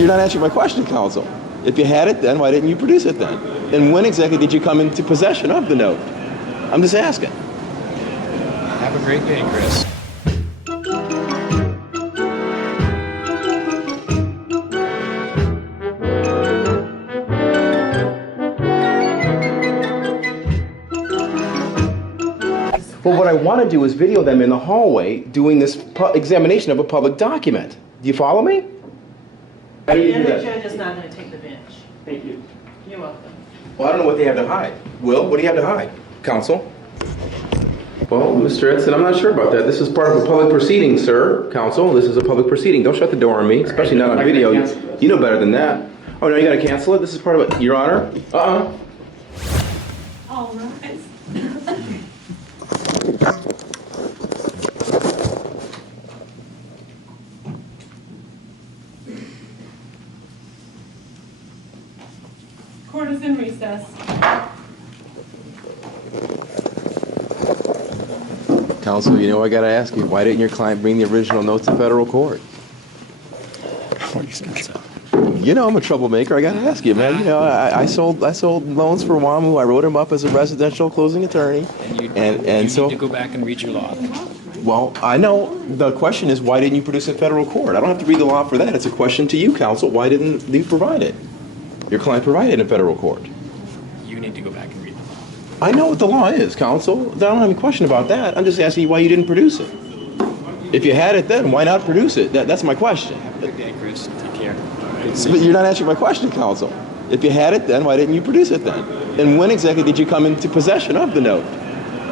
You're not answering my question, counsel. If you had it then, why didn't you produce it then? And when exactly did you come into possession of the note? I'm just asking. Have a great day, Chris. Well, what I want to do is video them in the hallway doing this examination of a public document. Do you follow me? How do you do And the that? judge is not going to take the bench. Thank you. You're welcome. Well, I don't know what they have to hide. Will, what do you have to hide? Counsel? Well, Mr. Eidson, I'm not sure about that. This is part of a public proceeding, sir. Counsel, this is a public proceeding. Don't shut the door on me, especially not on video. You know better than that. Oh, no, you got to cancel it? This is part of it. Your Honor? All right. Court is in recess. Counsel, you know I got to ask you, why didn't your client bring the original note to federal court? You know I'm a troublemaker. I got to ask you, man. You know, I sold loans for WAMU. I wrote him up as a residential closing attorney. And you need to go back and read your law. Well, I know. The question is, why didn't you produce it in federal court? I don't have to read the law for that. It's a question to you, counsel. Why didn't you provide it? Your client provided it in federal court. You need to go back and read the law. I know what the law is, counsel. I don't have any question about that. I'm just asking you why you didn't produce it. If you had it then, why not produce it? That's my question. Have a good day, Chris. Take care. Good to see But you. you're not answering my question, counsel. If you had it then, why didn't you produce it then? And when exactly did you come into possession of the note?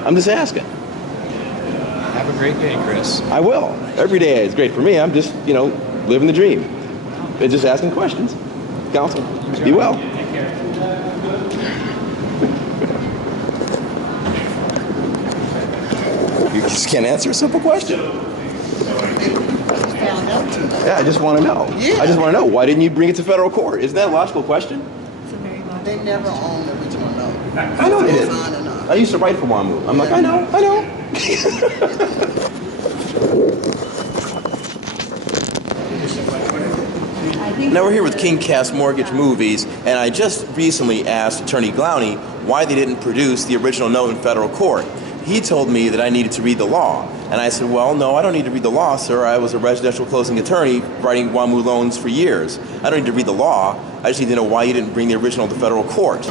I'm just asking. Have a great day, Chris. I will. Every day is great for me. I'm just, living the dream. And just asking questions. Counsel, be well. Take care. You just can't answer a simple question. Yeah, I just want to know. Yeah. I just want to know, why didn't you bring it to federal court? Isn't that a logical question? They never owned the original note. I know they did. On and on. I used to write for WAMU. I'm like, I know. Now we're here with KingCast Mortgage Movies, and I just recently asked Attorney Glowney why they didn't produce the original note in federal court. He told me that I needed to read the law. And I said, well, no, I don't need to read the law, sir. I was a residential closing attorney writing WAMU loans for years. I don't need to read the law. I just need to know why you didn't bring the original to federal court.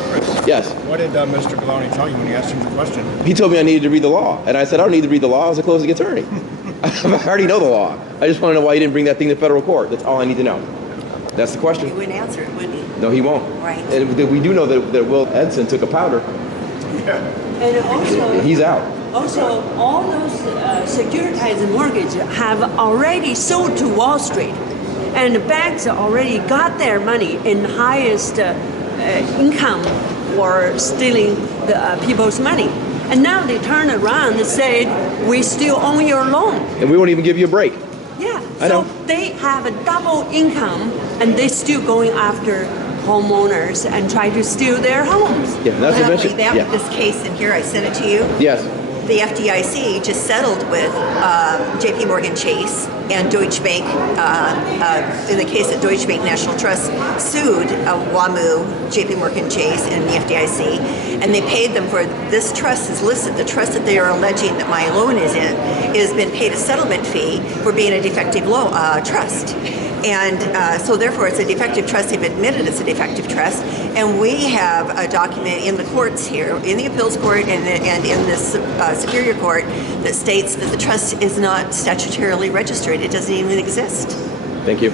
Yes? What did Mr. Glowney tell you when you asked him the question? He told me I needed to read the law. And I said, I don't need to read the law. I was a closing attorney. I already know the law. I just want to know why you didn't bring that thing to federal court. That's all I need to know. That's the question. He wouldn't answer it, would he? No, he won't. Right. And we do know that Will Eidson took a powder. And also, He's out. Also, all those securitized mortgage have already sold to Wall Street, and the banks already got their money in highest income for stealing the people's money. And now they turn around and say, we still own your loan. And we won't even give you a break. Yeah, I so know. they have a double income, and they're still going after homeowners and try to steal their homes. Yeah, that's Not only eventually. that, Yeah. this case in here, I sent it to you. Yes. The FDIC just settled with J.P. Morgan Chase and Deutschebank in the case that Deutschebank National Trust sued WAMU, J.P. Morgan Chase, and the FDIC, and they paid them for this trust is listed. The trust that they are alleging that my loan is in has been paid a settlement fee for being a defective trust. And so therefore it's a defective trust. They've admitted it's a defective trust. And we have a document in the courts here, in the appeals court and in this superior court, that states that the trust is not statutorily registered. It doesn't even exist. Thank you.